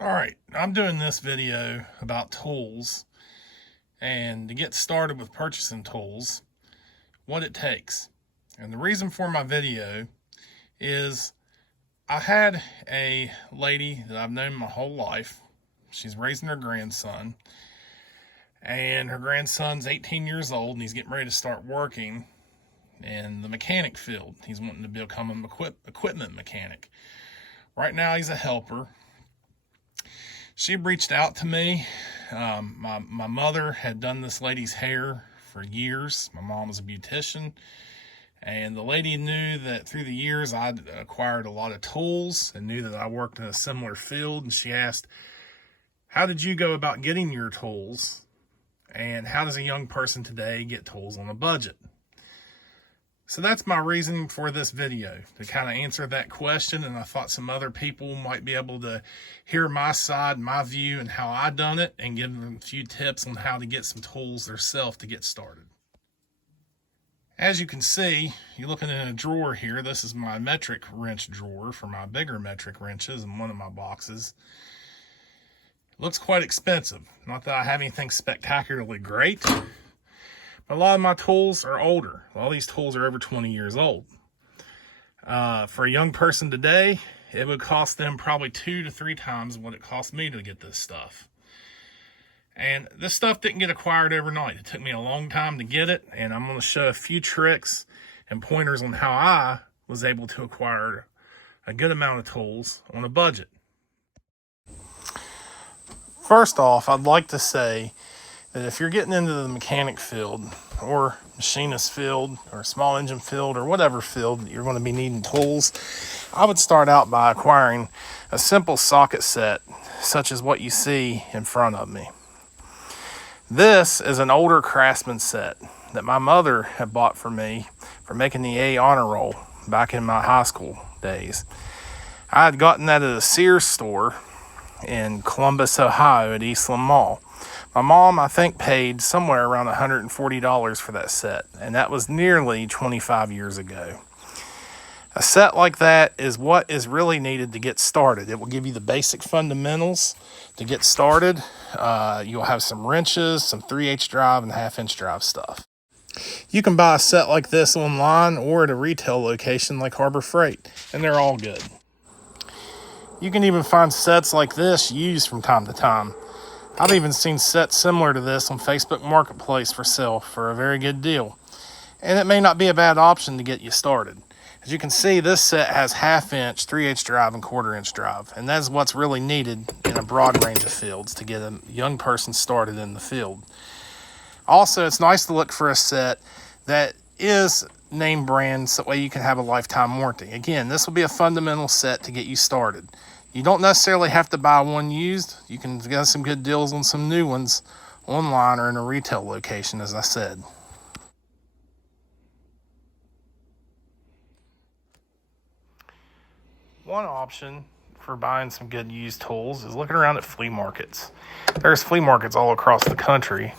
Alright, I'm doing this video about tools and to get started with purchasing tools, what it takes. And the reason for my video is I had a lady that I've known my whole life. She's raising her grandson, and her grandson's 18 years old and he's getting ready to start working in the mechanic field. He's wanting to become an equipment mechanic. Right now he's a helper. She reached out to me. My mother had done this lady's hair for years. My mom was a beautician. And the lady knew that through the years I'd acquired a lot of tools and knew that I worked in a similar field. And she asked, how did you go about getting your tools? And how does a young person today get tools on a budget? So that's my reason for this video, to kind of answer that question. And I thought some other people might be able to hear my side, my view, and how I done it, and give them a few tips on how to get some tools themselves to get started. As you can see, you're looking in a drawer here. This is my metric wrench drawer for my bigger metric wrenches in one of my boxes. It looks quite expensive. Not that I have anything spectacularly great. A lot of my tools are older. All these tools are over 20 years old. For a young person today, it would cost them probably 2 to 3 times what it cost me to get this stuff. And this stuff didn't get acquired overnight. It took me a long time to get it, and I'm going to show a few tricks and pointers on how I was able to acquire a good amount of tools on a budget. First off, I'd like to say that if you're getting into the mechanic field or machinist field or small engine field or whatever field that you're going to be needing tools, I would start out by acquiring a simple socket set such as what you see in front of me. This is an older Craftsman set that my mother had bought for me for making the A honor roll back in my high school days. I had gotten that at a Sears store in Columbus, Ohio at Eastland Mall. My mom, I think, paid somewhere around $140 for that set, and that was nearly 25 years ago. A set like that is what is really needed to get started. It will give you the basic fundamentals to get started. You'll have some wrenches, some 3/8 drive, and 1/2-inch drive stuff. You can buy a set like this online or at a retail location like Harbor Freight, and they're all good. You can even find sets like this used from time to time. I've even seen sets similar to this on Facebook Marketplace for sale for a very good deal. And it may not be a bad option to get you started. As you can see, this set has 1/2-inch, 3/8 drive, and 1/4-inch drive. And that's what's really needed in a broad range of fields to get a young person started in the field. Also, it's nice to look for a set that is name brand so that way you can have a lifetime warranty. Again, this will be a fundamental set to get you started. You don't necessarily have to buy one used. You can get some good deals on some new ones online or in a retail location, as I said. One option for buying some good used tools is looking around at flea markets. There's flea markets all across the country,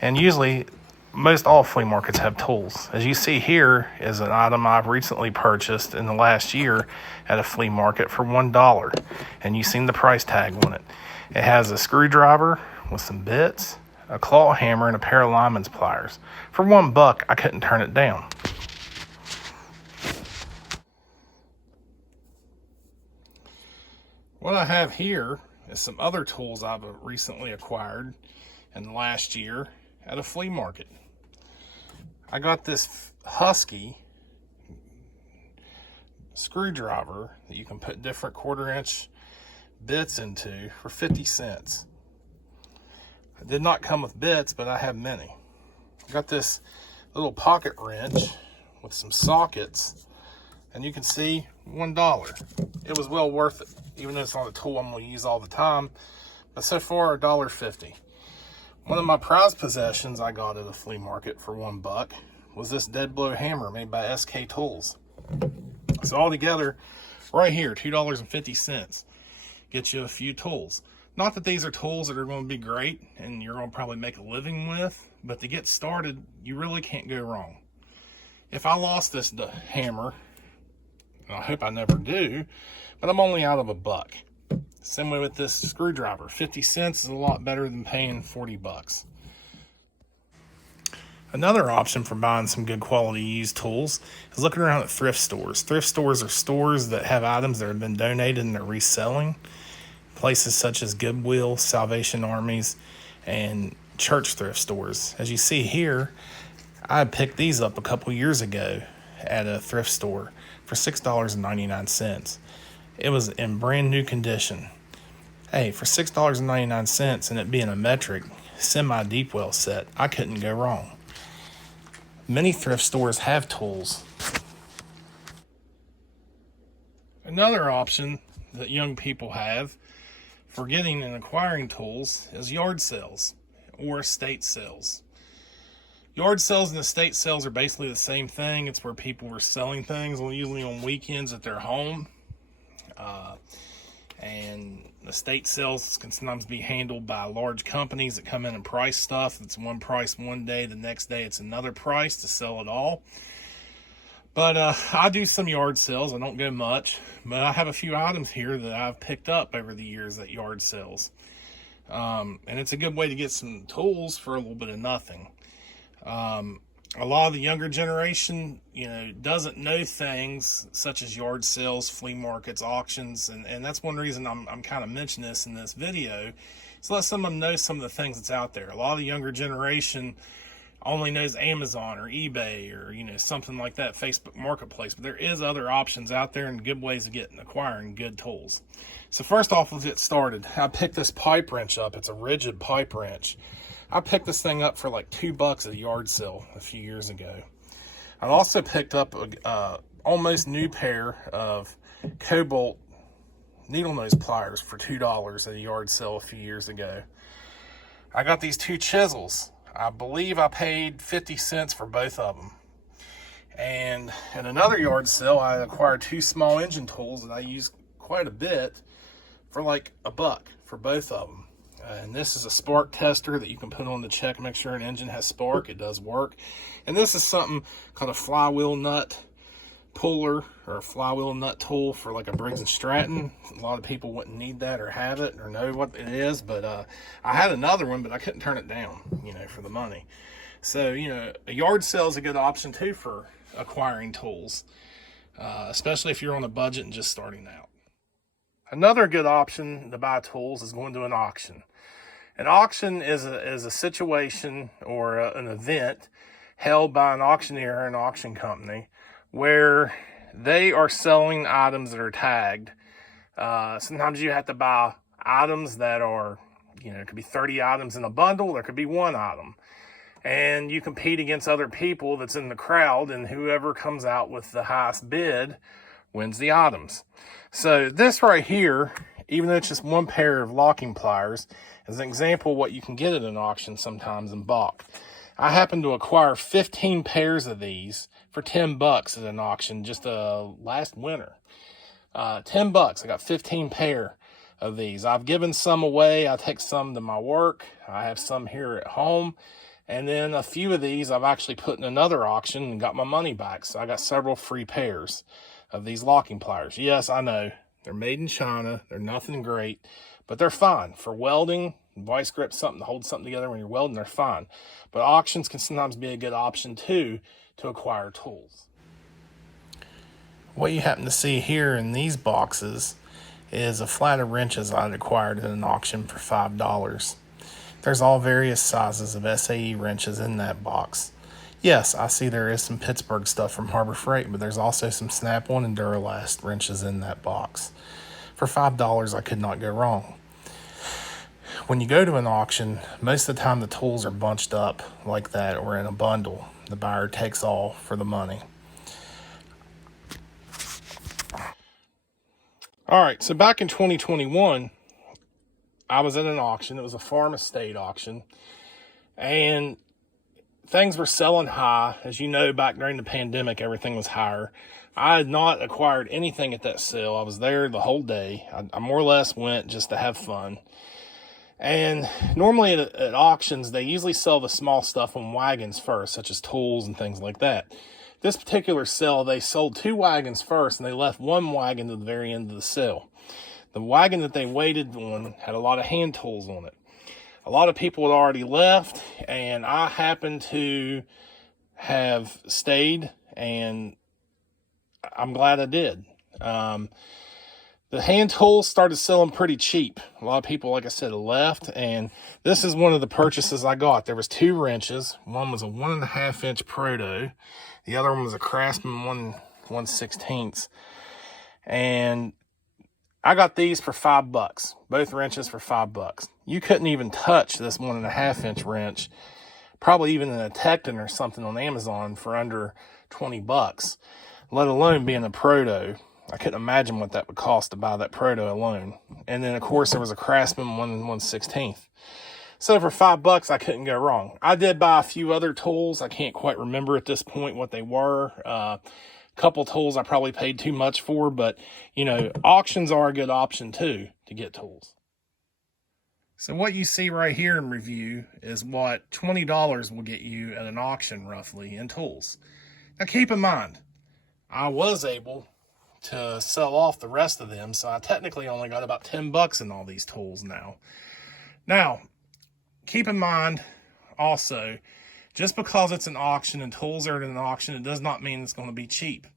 and usually most all flea markets have tools. As you see here is an item I've recently purchased in the last year at a flea market for $1. And you've seen the price tag on it. It has a screwdriver with some bits, a claw hammer, and a pair of lineman's pliers. For $1, I couldn't turn it down. What I have here is some other tools I've recently acquired in the last year at a flea market. I got this Husky screwdriver that you can put different 1/4-inch bits into for 50 cents. It did not come with bits, but I have many. I got this little pocket wrench with some sockets, and you can see $1. It was well worth it, even though it's not a tool I'm going to use all the time, but so far $1.50. One of my prized possessions I got at a flea market for $1 was this dead blow hammer made by SK Tools. So altogether, right here, $2.50 gets you a few tools. Not that these are tools that are going to be great and you're going to probably make a living with, but to get started, you really can't go wrong. If I lost this hammer, and I hope I never do, but I'm only out of $1. Same way with this screwdriver. 50 cents is a lot better than paying 40 bucks. Another option for buying some good quality used tools is looking around at thrift stores. Thrift stores are stores that have items that have been donated and they're reselling. Places such as Goodwill, Salvation Armies, and church thrift stores. As you see here, I picked these up a couple years ago at a thrift store for $6.99. It was in brand new condition. Hey, for $6.99 and it being a metric semi-deep well set, I couldn't go wrong. Many thrift stores have tools. Another option that young people have for getting and acquiring tools is yard sales or estate sales. Yard sales and estate sales are basically the same thing. It's where people are selling things, usually on weekends at their home. And estate sales can sometimes be handled by large companies that come in and price stuff. It's one price one day, the next day it's another price to sell it all. But I do some yard sales. I don't go much, but I have a few items here that I've picked up over the years at yard sales. And it's a good way to get some tools for a little bit of nothing. A lot of the younger generation, doesn't know things such as yard sales, flea markets, auctions, and that's one reason I'm kind of mentioning this in this video, is to let some of them know some of the things that's out there. A lot of the younger generation only knows Amazon or eBay or something like that, Facebook Marketplace, but there is other options out there and good ways of acquiring good tools. So first off, let's get started. I picked this pipe wrench up. It's a rigid pipe wrench. I picked this thing up for like $2 at a yard sale a few years ago. I also picked up a almost new pair of Cobalt needle nose pliers for $2 at a yard sale a few years ago. I got these two chisels. I believe I paid 50 cents for both of them. And in another yard sale, I acquired two small engine tools that I use quite a bit for like $1 for both of them. And this is a spark tester that you can put on to check, make sure an engine has spark. It does work. And this is something called a flywheel nut puller or a flywheel nut tool for like a Briggs & Stratton. A lot of people wouldn't need that or have it or know what it is, but I had another one, but I couldn't turn it down, for the money. So, a yard sale is a good option too for acquiring tools, especially if you're on a budget and just starting out. Another good option to buy tools is going to an auction. An auction is a situation or an event held by an auctioneer or an auction company where they are selling items that are tagged. Sometimes you have to buy items that are, it could be 30 items in a bundle, there could be one item. And you compete against other people that's in the crowd, and whoever comes out with the highest bid wins the items. So this right here, even though it's just one pair of locking pliers, is an example of what you can get at an auction sometimes in bulk. I happened to acquire 15 pairs of these for $10 at an auction just last winter. $10, I got 15 pair of these. I've given some away. I take some to my work. I have some here at home. And then a few of these I've actually put in another auction and got my money back. So I got several free pairs of these locking pliers. Yes, I know, they're made in China. They're nothing great, but they're fine. For welding, vice grip, something to hold something together when you're welding, they're fine. But auctions can sometimes be a good option too to acquire tools. What you happen to see here in these boxes is a flat of wrenches I'd acquired at an auction for $5. There's all various sizes of SAE wrenches in that box. Yes, I see there is some Pittsburgh stuff from Harbor Freight, but there's also some Snap-on and Duralast wrenches in that box. For $5, I could not go wrong. When you go to an auction, most of the time the tools are bunched up like that or in a bundle. The buyer takes all for the money. All right, so back in 2021, I was at an auction. It was a farm estate auction, and things were selling high. As you know, back during the pandemic, everything was higher. I had not acquired anything at that sale. I was there the whole day. I more or less went just to have fun. And normally at auctions, they usually sell the small stuff on wagons first, such as tools and things like that. This particular sale, they sold 2 wagons first, and they left 1 wagon to the very end of the sale. The wagon that they waited on had a lot of hand tools on it. A lot of people had already left, and I happened to have stayed, and I'm glad I did. The hand tools started selling pretty cheap. A lot of people, like I said, left, and this is one of the purchases I got. There was 2 wrenches. One was a 1.5 inch Proto. The other one was a Craftsman 1/16. And I got these for $5. Both wrenches for $5. You couldn't even touch this 1.5 inch wrench, probably even in a Tecton or something on Amazon, for under $20, let alone being a Proto. I couldn't imagine what that would cost to buy that Proto alone. And then, of course, there was a Craftsman 1/16. So for $5, I couldn't go wrong. I did buy a few other tools. I can't quite remember at this point what they were. Couple tools I probably paid too much for, but, you know, auctions are a good option too to get tools. So what you see right here in review is what $20 will get you at an auction roughly in tools. Now keep in mind, I was able to sell off the rest of them, so I technically only got about $10 in all these tools now. Now, keep in mind also, just because it's an auction and tools are at an auction, it does not mean it's going to be cheap.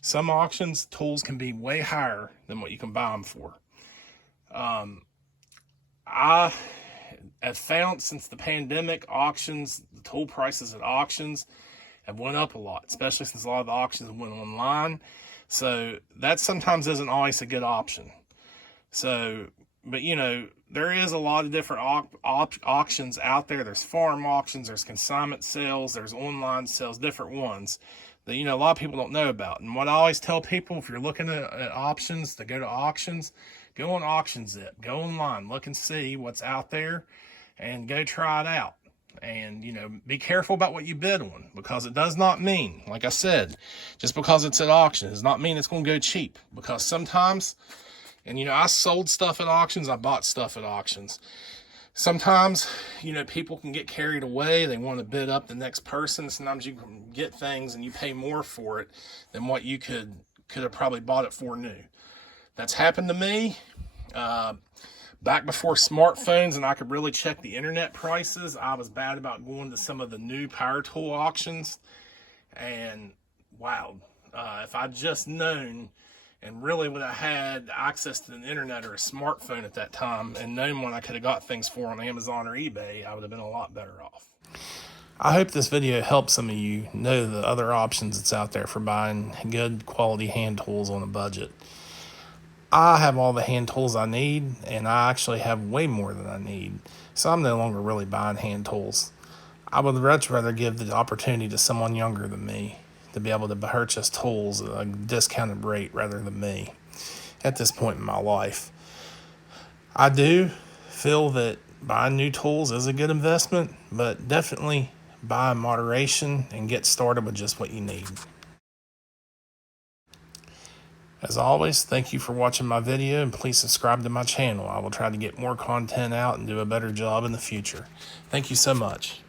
Some auctions, tools can be way higher than what you can buy them for. I have found since the pandemic, auctions, the tool prices at auctions have went up a lot, especially since a lot of the auctions went online. So that sometimes isn't always a good option. So, but you know, there is a lot of different auctions out there. There's farm auctions, there's consignment sales, there's online sales, different ones that, you know, a lot of people don't know about. And what I always tell people, if you're looking at options to go to auctions, go on AuctionZip, go online, look and see what's out there and go try it out. And, you know, be careful about what you bid on, because it does not mean, like I said, just because it's at auction, it does not mean it's going to go cheap. Because sometimes, and, you know, I sold stuff at auctions, I bought stuff at auctions. Sometimes, you know, people can get carried away. They want to bid up the next person. Sometimes you can get things and you pay more for it than what you could have probably bought it for new. That's happened to me. Back before smartphones and I could really check the internet prices, I was bad about going to some of the new power tool auctions. And wow, if I'd just known and really would have had access to the internet or a smartphone at that time and known when I could have got things for on Amazon or eBay, I would have been a lot better off. I hope this video helps some of you know the other options that's out there for buying good quality hand tools on a budget. I have all the hand tools I need, and I actually have way more than I need, so I'm no longer really buying hand tools. I would much rather give the opportunity to someone younger than me to be able to purchase tools at a discounted rate rather than me at this point in my life. I do feel that buying new tools is a good investment, but definitely buy in moderation and get started with just what you need. As always, thank you for watching my video, and please subscribe to my channel. I will try to get more content out and do a better job in the future. Thank you so much.